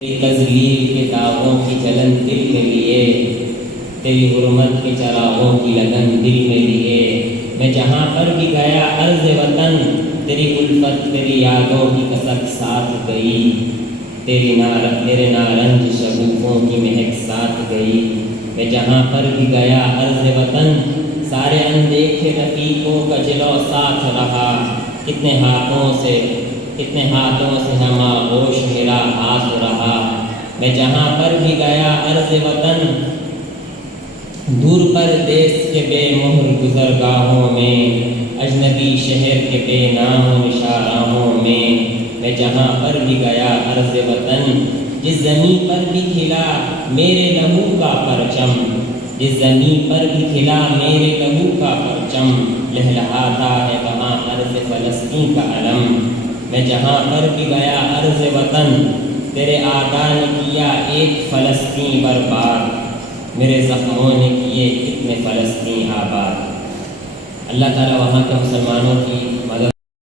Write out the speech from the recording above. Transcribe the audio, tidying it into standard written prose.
تیری تذلیل کے داغوں کی جلن دل میں لیے، تیری حرمت کے چراغوں کی لگن دل میں لیے، میں جہاں پر بھی گیا عرض وطن، تیری الفت تیری یادوں کی کثرت ساتھ گئی، تیرے نارنج شگوفوں کی مہک ساتھ گئی، میں جہاں پر بھی گیا عرض وطن، سارے اندیکھے رفیقوں کا جلو ساتھ رہا، کتنے ہاتھوں سے ہم آغوش میرا ہاتھ رہا، میں جہاں پر بھی گیا عرض وطن، دور پردیس کے بے مہر گزرگاہوں میں، اجنبی شہر کے بے نام و نشاراہوں میں جہاں پر بھی گیا عرض وطن، جس زمین پر بھی کھلا میرے لہو کا پرچم، جس زمین پر بھی کھلا میرے لہو کا پرچم، لہلہاتا ہے وہاں عرض فلسطین کا علم، میں جہاں پر بھی گیا عرض وطن، تیرے آقا نے کیا ایک فلسطین برباد، میرے زخموں نے کیے کتنے فلسطین آباد۔ اللہ تعالیٰ وہاں کے مسلمانوں کی مدد